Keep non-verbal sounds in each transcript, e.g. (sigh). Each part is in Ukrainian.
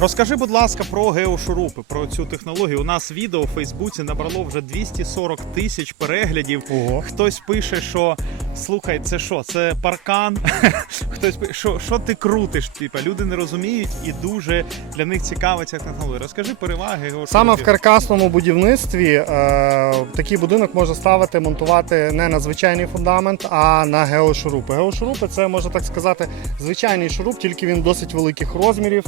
Розкажи, будь ласка, про геошурупи, про цю технологію. У нас відео у Фейсбуці набрало вже 240 тисяч переглядів. Ого. Хтось пише, що слухай, це що? Це паркан. (laughs) Хтось пише, що, що ти крутиш? Типа люди не розуміють і дуже для них цікава ця технологія. Розкажи переваги геошурупів. Саме в каркасному будівництві е, такий будинок може ставити, монтувати не на звичайний фундамент, а на геошурупи. Геошурупи це можна так сказати звичайний шуруп, тільки він досить великих розмірів.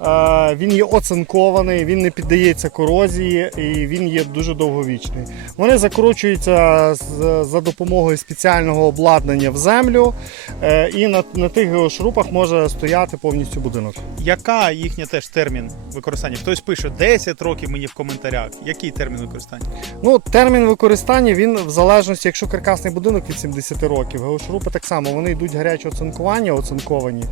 Е, він є оцинкований, він не піддається корозії і він є дуже довговічний. Вони закручуються за допомогою спеціального обладнання в землю, е, і на, на тих геошурупах може стояти повністю будинок. Яка їхня теж термін використання? Хтось пише 10 років мені в коментарях. Який термін використання? Ну, термін використання він в залежності, якщо каркасний будинок від 70 років, геошурупи так само, вони йдуть гаряче оцинкування, оцинковані.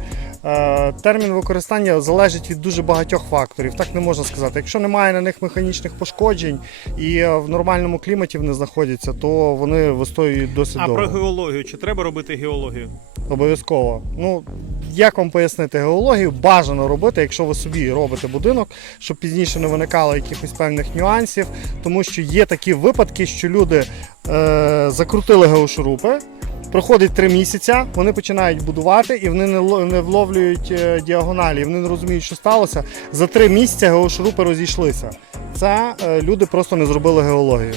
Е, термін використання залежить від дуже багатьох факторів. Так не можна сказати. Якщо немає на них механічних пошкоджень і е, в нормальному кліматі вони знаходяться, то вони вистоюють досить А довго. про геологію. Чи треба робити геологію? Обов'язково. Ну, як вам пояснити геологію? Бажано робити, якщо ви собі робите будинок, щоб пізніше не виникало якихось певних нюансів, тому що є такі випадки, що люди е, закрутили геошурупи. Проходить три місяці, вони починають будувати і вони не, не вловлюють е, діагоналі, вони не розуміють, що сталося. За три місяці геошурупи розійшлися. Це е, люди просто не зробили геологію.